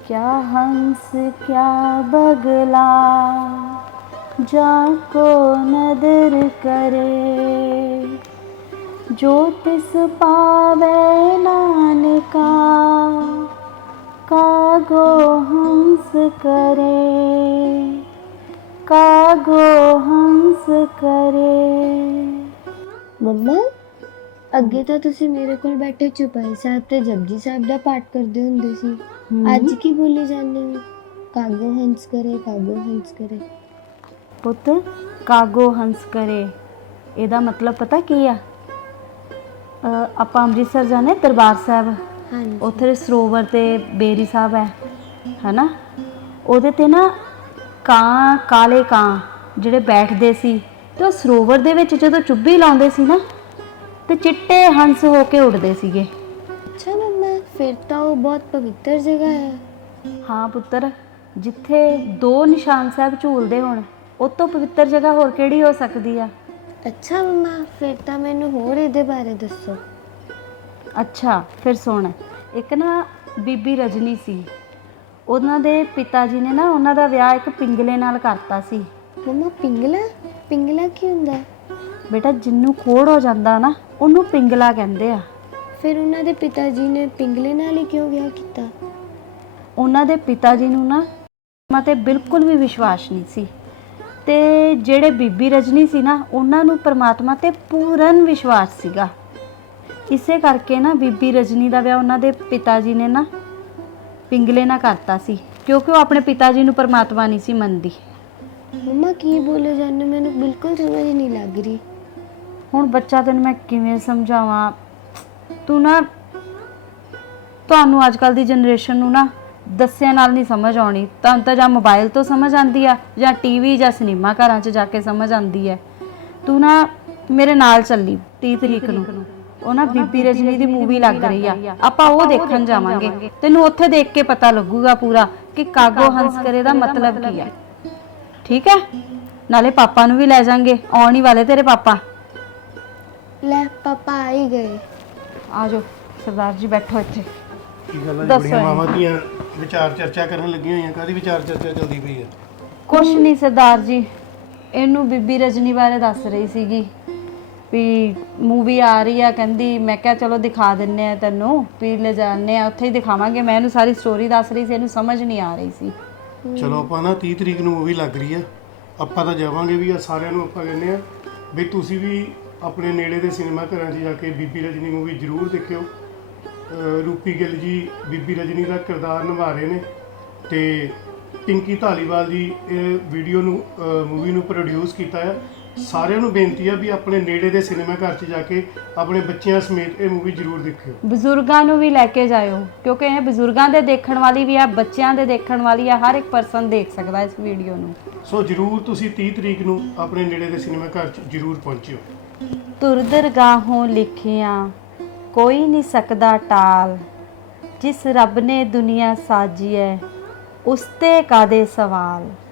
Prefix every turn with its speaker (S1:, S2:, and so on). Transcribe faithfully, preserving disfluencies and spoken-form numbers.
S1: क्या हंस क्या बगला जाको नदर करे, जो तिस पावे नानका कागो हंस करे, कागो हंस करे।
S2: ਮੰਮਾ ਅੱਗੇ ਤਾਂ ਤੁਸੀਂ ਮੇਰੇ ਕੋਲ ਬੈਠੇ ਚੁਪਾਈ ਸਾਹਿਬ ਤੇ ਜਪਜੀ ਸਾਹਿਬ ਦਾ ਪਾਠ ਕਰਦੇ ਹੁੰਦੇ ਸੀ, ਅੱਜ ਕੀ ਬੋਲੀ ਜਾਂਦੇ ਹੋ? ਕਾਗੋ ਹੰਸ ਕਰੇ, ਕਾਗੋ ਹੰਸ ਕਰੇ।
S1: ਪੁੱਤ ਕਾਗੋ ਹੰਸ ਕਰੇ ਇਹਦਾ ਮਤਲਬ ਪਤਾ ਕੀ ਆ? ਅ, ਆਪਾਂ ਅੰਮ੍ਰਿਤਸਰ ਜਾਣੇ ਦਰਬਾਰ ਸਾਹਿਬ,
S2: ਹਾਂਜੀ
S1: ਉੱਥੇ ਸਰੋਵਰ ਤੇ ਬੇਰੀ ਸਾਹਿਬ ਹੈ ਹੈਨਾ, ਉਹਦੇ ਤੇ ਨਾ ਕਾਂ, ਕਾਲੇ ਕਾਂ ਜਿਹੜੇ ਬੈਠਦੇ ਸੀ ਤੇ ਉਹ ਸਰੋਵਰ ਦੇ ਵਿੱਚ ਜਦੋਂ ਚੁੱਭੀ ਲਾਉਂਦੇ ਸੀ ਨਾ ਤੇ ਚਿੱਟੇ ਹੰਸ ਹੋ ਕੇ ਉੱਡਦੇ ਸੀਗੇ।
S2: ਅੱਛਾ ਮੰਮਾ, ਫਿਰ ਤਾਂ ਉਹ ਬਹੁਤ ਪਵਿੱਤਰ ਜਗ੍ਹਾ ਹੈ।
S1: ਹਾਂ ਪੁੱਤਰ, ਜਿੱਥੇ ਦੋ ਨਿਸ਼ਾਨ ਸਾਹਿਬ ਝੂਲਦੇ ਹੋਣ ਉਹ ਤੋਂ ਪਵਿੱਤਰ ਜਗ੍ਹਾ ਹੋਰ ਕਿਹੜੀ ਹੋ ਸਕਦੀ ਆ।
S2: ਅੱਛਾ ਮੰਮਾ, ਫਿਰ ਤਾਂ ਮੈਨੂੰ ਹੋਰ ਇਹਦੇ ਬਾਰੇ ਦੱਸੋ।
S1: ਅੱਛਾ ਫਿਰ ਸੁਣ, ਇੱਕ ਨਾ ਬੀਬੀ ਰਜਨੀ ਸੀ, ਉਹਨਾਂ ਦੇ ਪਿਤਾ ਜੀ ਨੇ ਨਾ ਉਹਨਾਂ ਦਾ ਵਿਆਹ ਇੱਕ ਪਿੰਗਲੇ ਨਾਲ ਕਰਤਾ ਸੀ।
S2: ਮੰਮਾ ਪਿੰਗਲਾ, ਪਿੰਗਲਾ ਕੀ ਹੁੰਦਾ?
S1: ਬੇਟਾ ਜਿਹਨੂੰ ਕੋਹੜ ਹੋ ਜਾਂਦਾ ਨਾ ਉਹਨੂੰ ਪਿੰਗਲਾ ਕਹਿੰਦੇ ਆ।
S2: ਫਿਰ ਉਹਨਾਂ ਦੇ ਪਿਤਾ ਜੀ ਨੇ ਪਿੰਗਲੇ ਨਾਲ ਹੀ ਕਿਉਂ ਵਿਆਹ ਕੀਤਾ?
S1: ਉਹਨਾਂ ਦੇ ਪਿਤਾ ਜੀ ਨੂੰ ਨਾ ਪਰਮਾਤਮਾ ਤੇ ਬਿਲਕੁਲ ਵੀ ਵਿਸ਼ਵਾਸ ਨਹੀਂ ਸੀ ਤੇ ਜਿਹੜੇ ਬੀਬੀ ਰਜਨੀ ਸੀ ਨਾ ਉਹਨਾਂ ਨੂੰ ਪਰਮਾਤਮਾ ਤੇ ਪੂਰਨ ਵਿਸ਼ਵਾਸ ਸੀਗਾ। ਇਸੇ ਕਰਕੇ ਨਾ ਬੀਬੀ ਰਜਨੀ ਦਾ ਵਿਆਹ ਉਹਨਾਂ ਦੇ ਪਿਤਾ ਜੀ ਨੇ ਨਾ ਪਿੰਗਲੇ ਨਾਲ ਕਰਤਾ ਸੀ, ਕਿਉਂਕਿ ਉਹ ਆਪਣੇ ਪਿਤਾ ਜੀ ਨੂੰ ਪਰਮਾਤਮਾ ਨਹੀਂ ਸੀ ਮੰਨਦੀ।
S2: ਮੰਮਾ ਕੀ ਬੋਲੇ ਜਾਂਦੇ, ਮੈਨੂੰ ਬਿਲਕੁਲ ਸਮਝ ਨਹੀਂ ਲੱਗ ਰਹੀ।
S1: ਹੁਣ ਬੱਚਾ ਤੈਨੂੰ ਮੈਂ ਕਿਵੇਂ ਸਮਝਾਵਾਂ, ਤੂੰ ਨਾ ਤੁਹਾਨੂੰ ਅੱਜ ਕੱਲ੍ਹ ਦੀ ਜਨਰੇਸ਼ਨ ਨੂੰ ਨਾ ਦੱਸਿਆਂ ਨਾਲ ਨਹੀਂ ਸਮਝ ਆਉਣੀ, ਤੁਹਾਨੂੰ ਤਾਂ ਜਾਂ ਮੋਬਾਈਲ ਤੋਂ ਸਮਝ ਆਉਂਦੀ ਆ ਜਾਂ ਟੀਵੀ ਜਾਂ ਸਿਨੇਮਾ ਘਰਾਂ 'ਚ ਜਾ ਕੇ ਸਮਝ ਆਉਂਦੀ ਹੈ। ਤੂੰ ਨਾ ਮੇਰੇ ਨਾਲ ਚੱਲੀ ਤੀਹ ਤਰੀਕ ਨੂੰ, ਉਹ ਨਾ ਬੀਬੀ ਰਜਨੀ ਦੀ ਮੂਵੀ ਲੱਗ ਰਹੀ ਆ, ਆਪਾਂ ਉਹ ਦੇਖਣ ਜਾਵਾਂਗੇ। ਤੈਨੂੰ ਉੱਥੇ ਦੇਖ ਕੇ ਪਤਾ ਲੱਗੂਗਾ ਪੂਰਾ ਕਿ ਕਾਗੋ ਹੰਸ ਕਰੇ ਦਾ ਮਤਲਬ ਕੀ ਆ, ਠੀਕ ਹੈ? ਨਾਲੇ ਪਾਪਾ ਨੂੰ ਵੀ ਲੈ ਜਾਾਂਗੇ, ਆਉਣ ਹੀ ਵਾਲੇ ਤੇਰੇ ਪਾਪਾ।
S2: ਲੈ ਪਾਪਾ ਆ ਹੀ ਗਏ।
S1: ਆ ਜਾਓ ਸਰਦਾਰ ਜੀ, ਬੈਠੋ ਇੱਥੇ।
S3: ਕੀ ਗੱਲ ਹੈ,
S1: ਦੱਸੋ
S3: ਬੜੀਆਂ
S1: ਜੀ।
S3: ਮਾਵਾਂ ਦੀਆਂ ਵਿਚਾਰ ਚਰਚਾ ਕਰਨ ਲੱਗੀਆਂ ਹੋਈਆਂ, ਕਾਹਦੀ ਵਿਚਾਰ ਚਰਚਾ ਚੱਲਦੀ ਪਈ ਹੈ?
S1: ਕੁਛ ਨਹੀਂ ਸਰਦਾਰ ਜੀ, ਇਹਨੂੰ ਬੀਬੀ ਰਜਨੀ ਬਾਰੇ ਦੱਸ ਰਹੀ ਸੀਗੀ ਵੀ ਮੂਵੀ ਆ ਰਹੀ ਆ, ਕਹਿੰਦੀ। ਮੈਂ ਕਿਹਾ ਚਲੋ ਦਿਖਾ ਦਿੰਨੇ ਆ ਤੈਨੂੰ, ਵੀ ਲੈ ਜਾਂਦੇ ਆ ਉੱਥੇ ਹੀ ਦਿਖਾਵਾਂਗੇ। ਮੈਂ ਇਹਨੂੰ ਸਾਰੀ ਸਟੋਰੀ ਦੱਸ ਰਹੀ ਸੀ, ਇਹਨੂੰ ਸਮਝ ਨਹੀਂ ਆ ਰਹੀ ਸੀ।
S3: ਚਲੋ ਆਪਾਂ ਨਾ ਤੀਹ ਤਰੀਕ ਨੂੰ ਮੂਵੀ ਲੱਗ ਰਹੀ ਆ, ਆਪਾਂ ਤਾਂ ਜਾਵਾਂਗੇ ਵੀ ਆ। ਸਾਰਿਆਂ ਨੂੰ ਆਪਾਂ ਕਹਿੰਦੇ ਆ ਵੀ ਤੁਸੀਂ ਵੀ ਆਪਣੇ ਨੇੜੇ ਦੇ ਸਿਨੇਮਾ ਘਰਾਂ 'ਚ ਜਾ ਕੇ ਬੀਬੀ ਰਜਨੀ ਮੂਵੀ ਜ਼ਰੂਰ ਦੇਖਿਓ। ਅਹ ਰੂਪੀ ਗਿੱਲ ਜੀ ਬੀਬੀ ਰਜਨੀ ਦਾ ਕਿਰਦਾਰ ਨਿਭਾ ਰਹੇ ਨੇ ਤੇ ਪਿੰਕੀ ਧਾਲੀਵਾਲ ਜੀ ਇਹ ਵੀਡੀਓ ਨੂੰ ਮੂਵੀ ਨੂੰ ਪ੍ਰੋਡਿਊਸ ਕੀਤਾ ਹੈ। ਸਾਰਿਆਂ ਨੂੰ ਬੇਨਤੀ ਆ ਵੀ ਆਪਣੇ ਨੇੜੇ ਦੇ ਸਿਨੇਮਾ ਘਰ 'ਚ ਜਾ ਕੇ ਆਪਣੇ ਬੱਚਿਆਂ ਸਮੇਤ ਇਹ ਮੂਵੀ ਜ਼ਰੂਰ ਦੇਖਿਓ।
S1: ਬਜ਼ੁਰਗਾਂ ਨੂੰ ਵੀ ਲੈ ਕੇ ਜਾਇਓ, ਕਿਉਂਕਿ ਇਹ ਬਜ਼ੁਰਗਾਂ ਦੇ ਦੇਖਣ ਵਾਲੀ ਵੀ ਆ, ਬੱਚਿਆਂ ਦੇ ਦੇਖਣ ਵਾਲੀ ਆ, ਹਰ ਇੱਕ ਪਰਸਨ ਦੇਖ ਸਕਦਾ ਇਸ ਵੀਡੀਓ ਨੂੰ।
S3: ਸੋ ਜ਼ਰੂਰ ਤੁਸੀਂ ਤੀਹ ਤਰੀਕ ਨੂੰ ਆਪਣੇ ਨੇੜੇ ਦੇ ਸਿਨੇਮਾ ਘਰ 'ਚ ਜ਼ਰੂਰ ਪਹੁੰਚਿਓ।
S1: ਤੁਰ ਦਰਗਾਹੋਂ ਲਿਖਿਆ ਕੋਈ ਨਹੀਂ ਸਕਦਾ ਟਾਲ, ਜਿਸ ਰੱਬ ਨੇ ਦੁਨੀਆ ਸਾਜੀ ਹੈ ਉਸ ਤੇ ਕਾਦੇ ਸਵਾਲ।